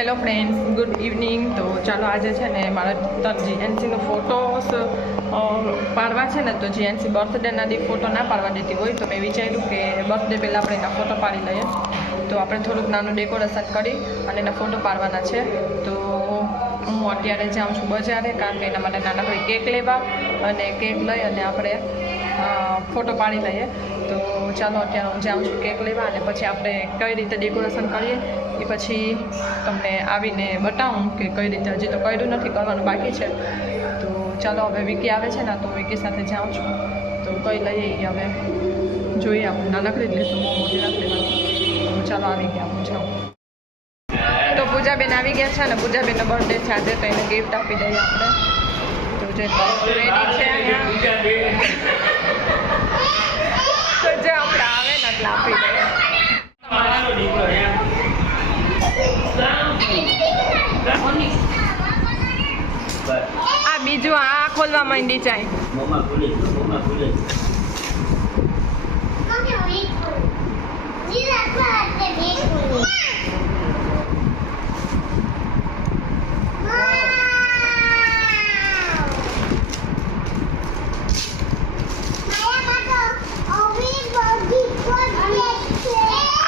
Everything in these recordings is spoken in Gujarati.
હેલો ફ્રેન્ડ્સ ગુડ ઇવનિંગ તો ચાલો આજે છે ને મારા જીએનસીનો ફોટોસ પાડવા છે ને, તો જીએનસી બર્થડેના દી ફોટો ના પાડવા દેતી હોય, તો મેં વિચાર્યું કે બર્થડે પહેલાં આપણે એના ફોટો પાડી લઈએ. તો આપણે થોડુંક નાનું ડેકોરેશન કરી અને એના ફોટો પાડવાના છે. તો હું અત્યારે જાઉં છું બજારે, કારણ કે એના માટે નાના કોઈ કેક લેવા અને કેક લઈ અને આપણે ફોટો પાડી લઈએ. તો ચાલો ત્યાં જાઉં છું કેક લેવા અને પછી આપણે કઈ રીતે ડેકોરેશન કરીએ એ પછી તમને આવીને બતાવું કે કઈ રીતે હજી તો કર્યું નથી, કરવાનું બાકી છે. તો ચાલો હવે વિકી આવે છે ને, તો વિકી સાથે જાઉં છું. તો કઈ લઈએ હવે. જોઈએ આપણે, નાનકડી જ લઈશું બહુ મોટી નથી લેવાની. ચાલો આવી ગયા, હું જાઉં. તો પૂજાબેન આવી ગયા છે ને, પૂજાબેનનો બર્થડે છે આજે, તો એને ગિફ્ટ આપી દઈએ આપણે. તો જે રેડી છે અહીંયા. તો જે આપણે આ બીજું આ ખોલવા માંડી જાય. મોમાં ખુલી મોમાં ખુલી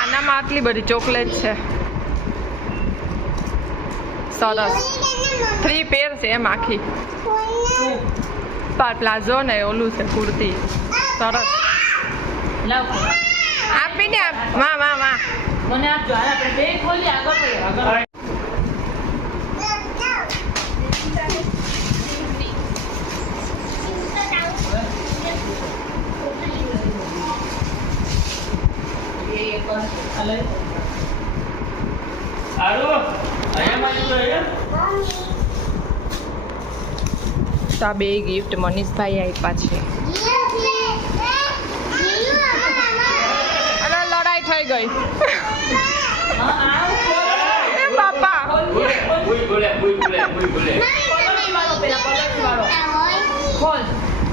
આનામાં આટલી બધી ચોકલેટ છે. સરસ. થ્રી પેર છે એમ આખી. પ્લાઝો ને ઓલું છે કુર્તી. સરસ. આપીને આપી. આપ વાહ વાહ વાહ. મને આપજો હાલ આપણે બે ખોલી આગળ આગળ. એ તો આ બે ગિફ્ટ મનીષભાઈ આપ્યા છે અને લડાઈ થઈ ગઈ હા આવ એ બાપા ભૂઈ બોલે ભૂઈ બોલે ભૂઈ બોલે પલટી વાળો પેલા પલટી વાળો ખોલ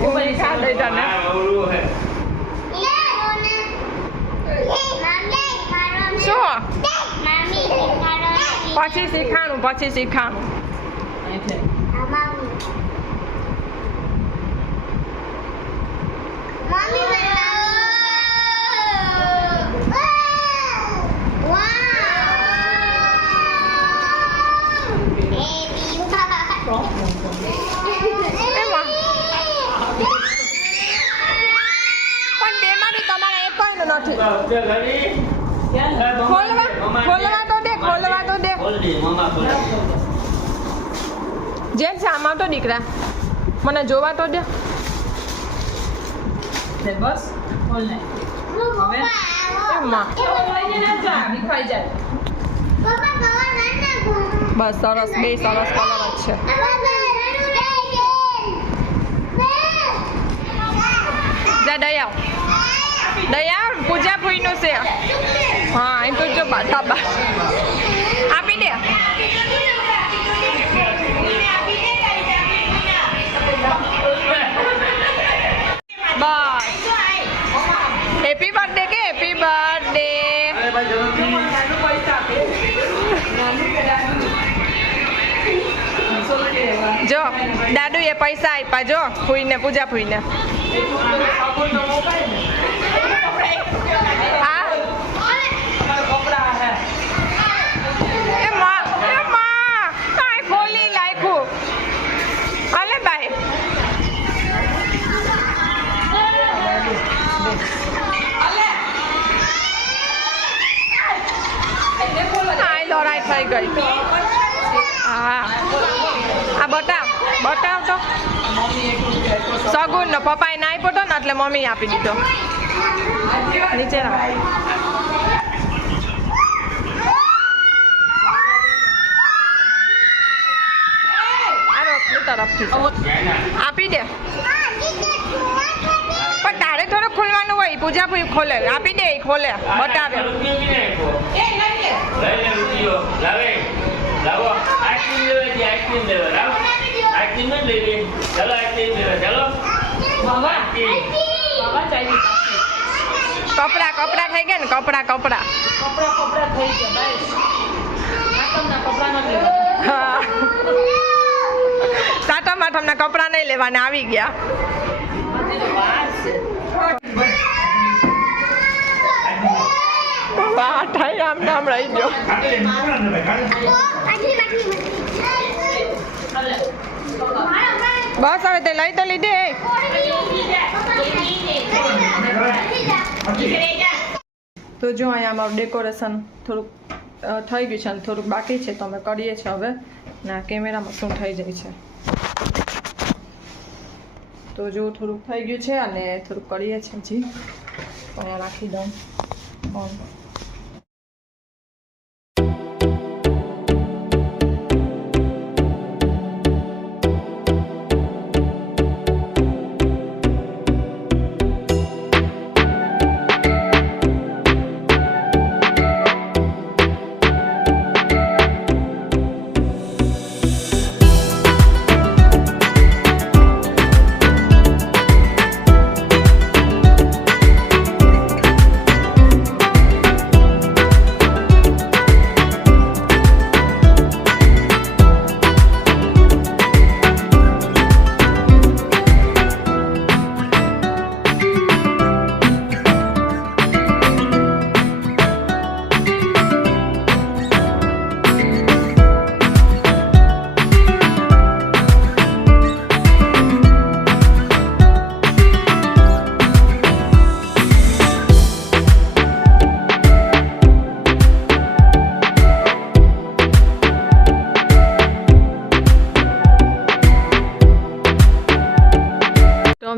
ઉપર ખા દઈ તને આ ઓલું હે શું પછી શીખાણું પછી શીખાણું પણ બેમાંથી તમારે એક કોઈનું નથી ખોલવા? ખોલવા તો દે ખોલવા તો દે. છે આમાં તો દીકરા. મને જોવા તો દે. બસ ખોલ ને. ના સરસ બે સરસ કલર જ છે. જા દયા દયા પૂજા ભૂઈનું છે. હા એમ તો જો બાતા આપી દે. બસ. હેપી બર્થડે કે હેપી બર્થડે જો દાદુ એ પૈસા આપ્યા, જો, ફૂઈને, પૂજા ફૂઈને આ એ માં એ માં કાંઈ ખોલી નાખ્યું હાલે બાય હાય લડાઈ થઈ ગઈ. હા. આ બટા બટાવ તો સગુનનો. પપ્પાએ ના આપ્યો હતો ને એટલે મમ્મી આપી દીધો. નીચે. આપી દે. પૂજા પૂજાપુરી ખોલે. આપી દે ખોલે. બતાવે. કપડા કપડા થઈ ગયા ને? કપડા કપડા. કપડા કપડા થઈ ગયા સાતમ આઠમ ના કપડા નહીં લેવાના આવી ગયા. હજી તો વાર છે પાઠ આમ નામ રહી ગયો બસ હવે તે લઈ તો લીધી તો જો અહીંયા અમારું ડેકોરેશન થોડુંક થઈ ગયું છે અને થોડુંક બાકી છે તો અમે કરીએ છીએ હવે. ના કેમેરામાં શું થઈ જાય છે. તો જો થોડુંક થઈ ગયું છે અને થોડુંક કરીએ છીએ જી અહીંયા રાખી દઉં. ફોન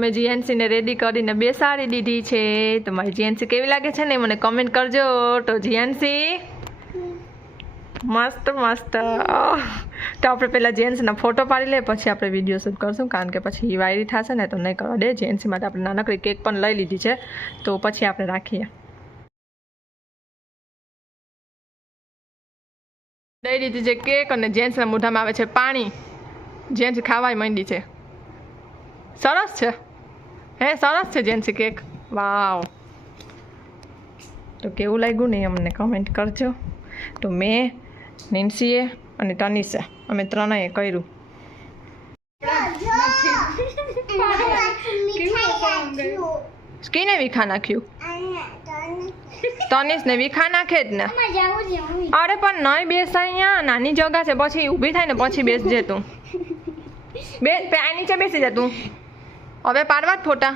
અમે જીએનસીને રેડી કરીને બેસાડી દીધી છે. તમારી જીએનસી કેવી લાગે છે ને મને કમેન્ટ કરજો. તો જીએનસી મસ્ત મસ્ત. તો આપણે પહેલાં જેન્ટ્સના ફોટો પાડી લઈએ, પછી આપણે વીડિયો શૂટ કરશું. કારણ કે પછી વાયરી થશે ને, તો નહીં કરવા દે. જેન્ટ્સી માટે આપણે નાનકડી કેક પણ લઈ લીધી છે. તો પછી આપણે રાખીએ. લઈ લીધી છે કેક અને જેન્ટ્સના મોઢામાં આવે છે પાણી. જેન્ટ્સ ખાવાય માંડી છે. સરસ છે. હે સરસ છે જેન્સી કેક. વાવ. તો કેવું લાગ્યું ને અમને કમેન્ટ કરજો. તો મેં નિન્સીએ અને તનિષે અમે ત્રણેય કર્યું. સ્કીને વિખા નાખ્યું? તનિષને વિખા નાખે જ ને. અરે પણ નહીં બેસ અહીંયા. નાની જગા છે પછી ઊભી થાય ને પછી બેસજે તું. બે નીચે બેસી જા તું. હવે પાડવા જ ફોટા.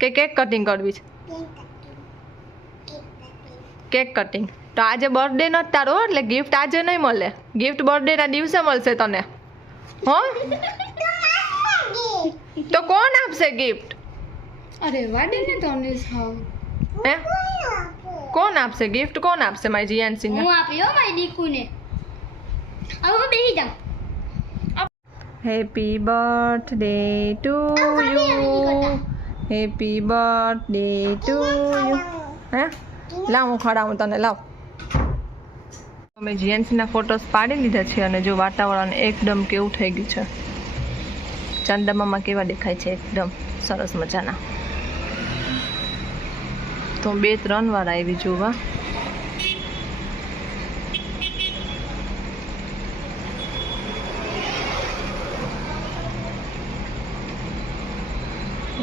કે કેક કટિંગ કરવી છે. કેક કટિંગ તો આજે બર્થડે નથી તારો એટલે ગિફ્ટ આજે નહીં મળે. ગિફ્ટ બર્થડેના દિવસે મળશે તને. હો? તો કોણ આપશે ગિફ્ટ અરે વાડી ને તો અનિલ હે? કોણ આપશે? ગિફ્ટ કોણ આપશે મારી જીએનસીને હું આપ્યો મારી દીકુને. હવે બેહી જાઉં. Happy birthday to you happy birthday to you હે લાવ હું ખડાવું તને લાવ અમે જીએનસીના ફોટોસ પાડી લીધા છે અને જો વાતાવરણ એકદમ કેવું થઈ ગયું છે. ચંદમામાં કેવા દેખાય છે એકદમ સરસ મજાના. તો બે ત્રણ વાર આવી જોવા.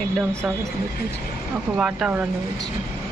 એકદમ સરસ દેખાય છે. આખું વાતાવરણ એવું છે.